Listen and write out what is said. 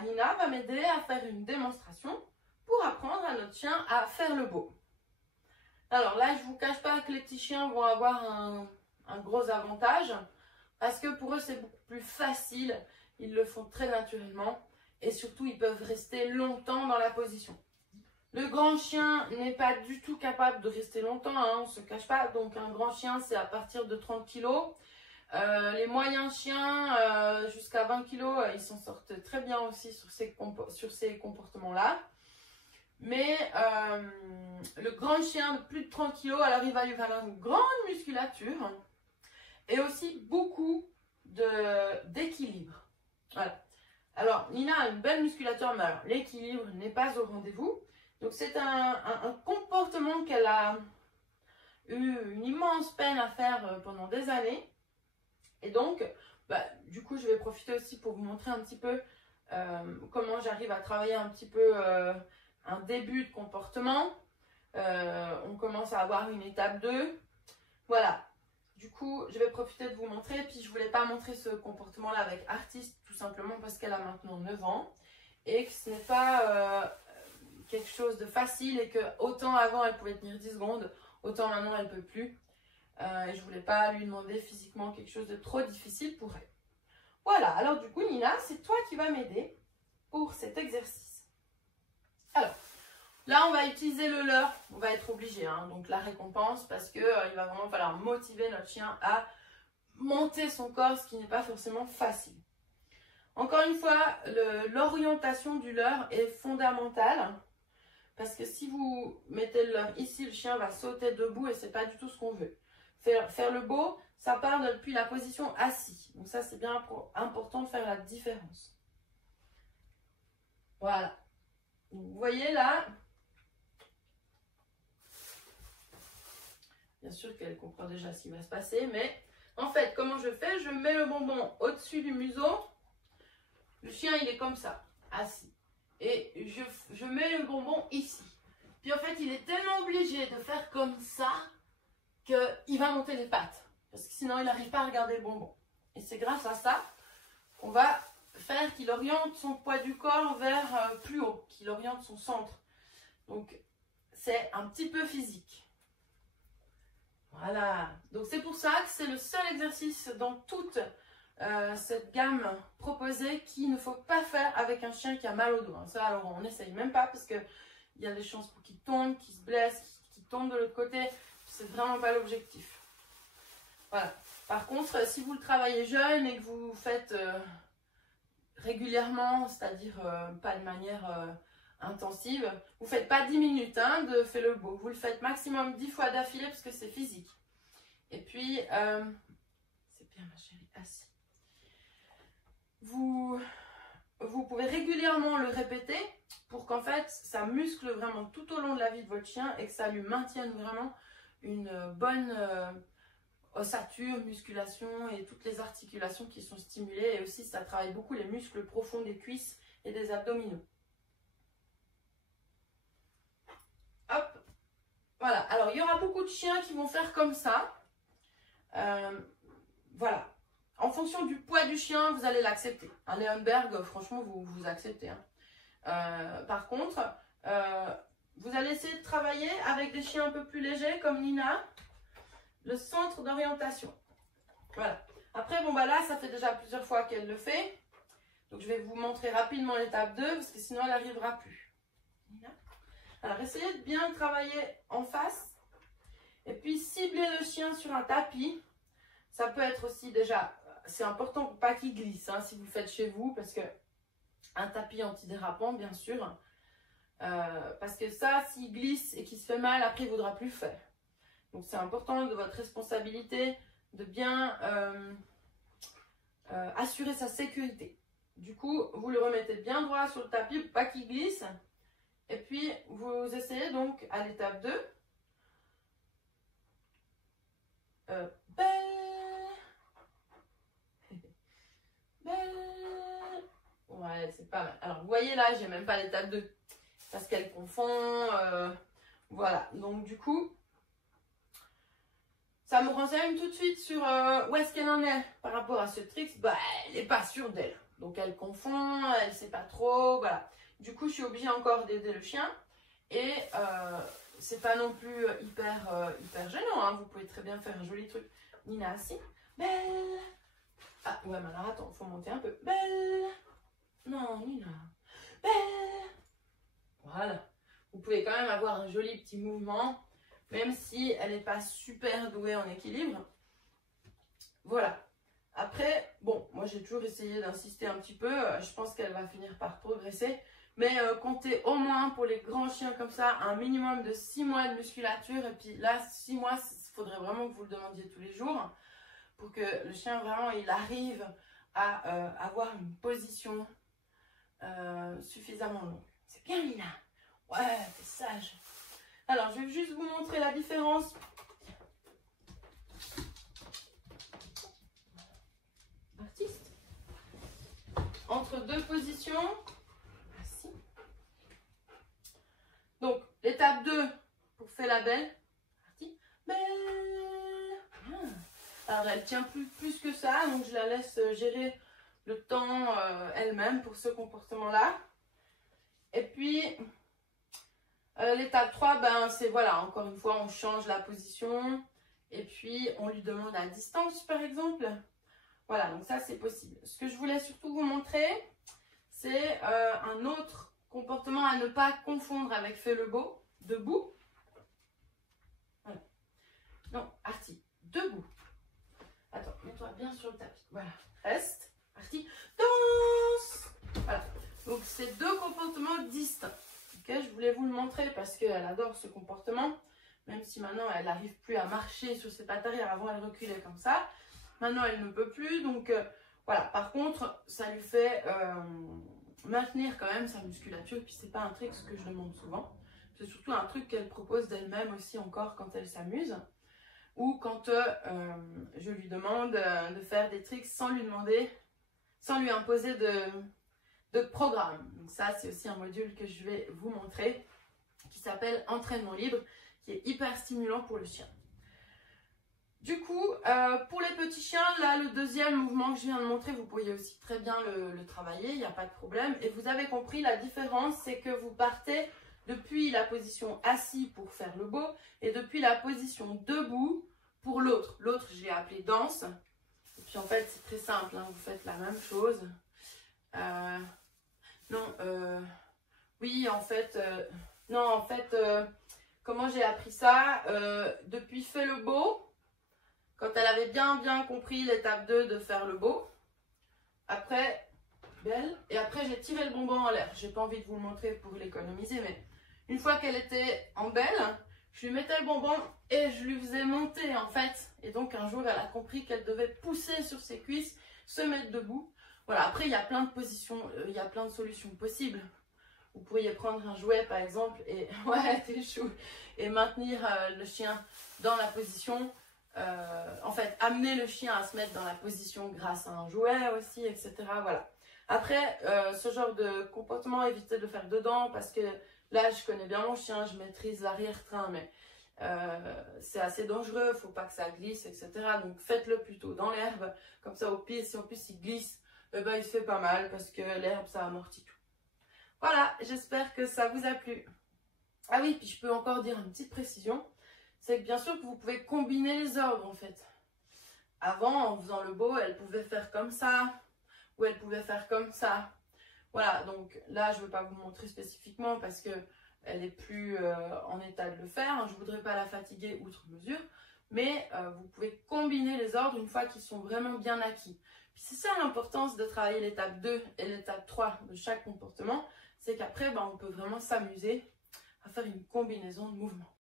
Nina va m'aider à faire une démonstration pour apprendre à notre chien à faire le beau. Alors là, je ne vous cache pas que les petits chiens vont avoir un gros avantage parce que pour eux, c'est beaucoup plus facile. Ils le font très naturellement et surtout, ils peuvent rester longtemps dans la position. Le grand chien n'est pas du tout capable de rester longtemps, hein, on ne se cache pas. Donc un grand chien, c'est à partir de 30 kg. Les moyens chiens, jusqu'à 20 kg, ils s'en sortent très bien aussi sur ces comportements-là. Mais le grand chien de plus de 30 kg, alors il va lui falloir une grande musculature et aussi beaucoup d'équilibre. Voilà. Alors, Nina a une belle musculature, mais l'équilibre n'est pas au rendez-vous. Donc, c'est un comportement qu'elle a eu une immense peine à faire pendant des années. Et donc, du coup, je vais profiter aussi pour vous montrer un petit peu comment j'arrive à travailler un petit peu un début de comportement. On commence à avoir une étape 2. Voilà. Du coup, je vais profiter de vous montrer. Puis, je ne voulais pas montrer ce comportement-là avec Artiste, tout simplement parce qu'elle a maintenant 9 ans. Et que ce n'est pas quelque chose de facile et que autant avant, elle pouvait tenir 10 secondes, autant maintenant, elle ne peut plus. Et je ne voulais pas lui demander physiquement quelque chose de trop difficile pour elle. Voilà. Alors, du coup, Nina, c'est toi qui vas m'aider pour cet exercice. Alors, là, on va utiliser le leurre. On va être obligé, hein, donc la récompense, parce qu'il va vraiment falloir motiver notre chien à monter son corps, ce qui n'est pas forcément facile. Encore une fois, l'orientation du leurre est fondamentale, parce que si vous mettez le leurre ici, le chien va sauter debout et ce n'est pas du tout ce qu'on veut. Faire le beau, ça part depuis la position assis. Donc ça, c'est bien important de faire la différence. Voilà. Vous voyez là, bien sûr qu'elle comprend déjà ce qui va se passer, mais en fait, comment je fais? Je mets le bonbon au-dessus du museau. Le chien, il est comme ça, assis. Et je mets le bonbon ici. Puis en fait, il est tellement obligé de faire comme ça qu'il va monter les pattes. Parce que sinon, il n'arrive pas à regarder le bonbon. Et c'est grâce à ça qu'on va faire qu'il oriente son poids du corps vers plus haut, qu'il oriente son centre. Donc, c'est un petit peu physique. Voilà. Donc, c'est pour ça que c'est le seul exercice dans toute cette gamme proposée qu'il ne faut pas faire avec un chien qui a mal au dos. Ça, alors, on n'essaye même pas parce qu'il y a des chances pour qu'il tombe, qu'il se blesse, qu'il tombe de l'autre côté. C'est vraiment pas l'objectif. Voilà. Par contre, si vous le travaillez jeune et que vous faites régulièrement, c'est-à-dire pas de manière intensive, vous ne faites pas 10 minutes hein, de fait le beau. Vous le faites maximum 10 fois d'affilée parce que c'est physique. Et puis, c'est bien ma chérie, assis. Vous pouvez régulièrement le répéter pour qu'en fait, ça muscle vraiment tout au long de la vie de votre chien et que ça lui maintienne vraiment une bonne ossature, musculation et toutes les articulations qui sont stimulées. Et aussi, ça travaille beaucoup les muscles profonds des cuisses et des abdominaux. Hop. Voilà. Alors, il y aura beaucoup de chiens qui vont faire comme ça. Voilà. En fonction du poids du chien, vous allez l'accepter. Un Leonberg, franchement, vous acceptez. Hein. Par contre, vous allez essayer de travailler avec des chiens un peu plus légers comme Nina. Le centre d'orientation. Voilà. Après, bon, là, ça fait déjà plusieurs fois qu'elle le fait. Donc, je vais vous montrer rapidement l'étape 2 parce que sinon, elle n'arrivera plus. Alors, essayez de bien travailler en face. Et puis, cibler le chien sur un tapis. Ça peut être aussi déjà, c'est important pour pas qu'il glisse hein, si vous le faites chez vous. Parce que un tapis antidérapant, bien sûr. Parce que ça, s'il glisse et qu'il se fait mal, après, il ne voudra plus le faire. Donc, c'est important de votre responsabilité de bien assurer sa sécurité. Du coup, vous le remettez bien droit sur le tapis pour pas qu'il glisse. Et puis, vous essayez donc à l'étape 2. Ouais, c'est pas mal. Alors, vous voyez là, j'ai même pas l'étape 2. Parce qu'elle confond. Voilà. Donc, du coup, ça me renseigne tout de suite sur où est-ce qu'elle en est par rapport à ce trick. Elle n'est pas sûre d'elle. Donc elle confond, elle ne sait pas trop, voilà. Du coup, je suis obligée encore d'aider le chien. Et c'est pas non plus hyper gênant, hein. Vous pouvez très bien faire un joli truc. Nina, assis. Belle. Ah, ouais, mais alors attends, il faut monter un peu. Belle. Non, Nina. Belle. Voilà. Vous pouvez quand même avoir un joli petit mouvement, même si elle n'est pas super douée en équilibre. Voilà. Après, bon, moi j'ai toujours essayé d'insister un petit peu. Je pense qu'elle va finir par progresser. Mais comptez au moins pour les grands chiens comme ça, un minimum de 6 mois de musculature. Et puis là, 6 mois, il faudrait vraiment que vous le demandiez tous les jours pour que le chien vraiment il arrive à avoir une position suffisamment longue. C'est bien, Lina. Ouais, t'es sage. Alors, je vais juste vous montrer la différence. Artiste. Entre deux positions. Assis. Donc, l'étape 2 pour faire la belle. Parti. Belle. Alors, elle tient plus que ça, donc je la laisse gérer le temps elle-même pour ce comportement-là. Et puis, l'étape 3, ben, c'est voilà, encore une fois, on change la position et puis on lui demande à distance, par exemple. Voilà, donc ça, c'est possible. Ce que je voulais surtout vous montrer, c'est un autre comportement à ne pas confondre avec fait le beau, debout. Voilà. Non, Artie, debout. Attends, mets-toi bien sur le tapis. Voilà, reste. Artie, danse. Voilà, donc c'est deux comportements distincts. Okay, je voulais vous le montrer parce qu'elle adore ce comportement. Même si maintenant, elle n'arrive plus à marcher sur ses pattes arrière. Avant, elle reculait comme ça. Maintenant, elle ne peut plus. Donc, voilà. Par contre, ça lui fait maintenir quand même sa musculature. Et puis, c'est pas un trick que je demande souvent. C'est surtout un truc qu'elle propose d'elle-même aussi encore quand elle s'amuse. Ou quand je lui demande de faire des tricks sans lui demander, sans lui imposer de programme. Donc ça, c'est aussi un module que je vais vous montrer qui s'appelle entraînement libre, qui est hyper stimulant pour le chien. Du coup, pour les petits chiens, là, le deuxième mouvement que je viens de montrer, vous pourriez aussi très bien le travailler, il n'y a pas de problème. Et vous avez compris, la différence, c'est que vous partez depuis la position assis pour faire le beau et depuis la position debout pour l'autre. L'autre, j'ai appelé danse. Et puis en fait, c'est très simple, hein, vous faites la même chose. Oui, en fait, comment j'ai appris ça depuis fait le beau, quand elle avait bien compris l'étape 2 de faire le beau. Après, belle. Et après, j'ai tiré le bonbon en l'air. J'ai pas envie de vous le montrer pour l'économiser, mais une fois qu'elle était en belle, je lui mettais le bonbon et je lui faisais monter en fait. Et donc un jour, elle a compris qu'elle devait pousser sur ses cuisses, se mettre debout. Voilà, après, il y a plein de positions, il y a plein de solutions possibles. Vous pourriez prendre un jouet par exemple et ouais, t'es chou, et maintenir le chien dans la position. En fait, amener le chien à se mettre dans la position grâce à un jouet aussi, etc. Voilà. Après, ce genre de comportement, évitez de le faire dedans parce que là, je connais bien mon chien, je maîtrise l'arrière-train, mais c'est assez dangereux, faut pas que ça glisse, etc. Donc faites-le plutôt dans l'herbe, comme ça au pire, si en plus il glisse, eh ben, il se fait pas mal parce que l'herbe, ça amortit tout. Voilà, j'espère que ça vous a plu. Ah oui, puis je peux encore dire une petite précision, c'est que bien sûr que vous pouvez combiner les ordres en fait. Avant, en faisant le beau, elle pouvait faire comme ça, ou elle pouvait faire comme ça. Voilà, donc là, je ne veux pas vous montrer spécifiquement parce que elle est plus en état de le faire. Je ne voudrais pas la fatiguer outre mesure, mais vous pouvez combiner les ordres une fois qu'ils sont vraiment bien acquis. Puis c'est ça l'importance de travailler l'étape 2 et l'étape 3 de chaque comportement, c'est qu'après, on peut vraiment s'amuser à faire une combinaison de mouvements.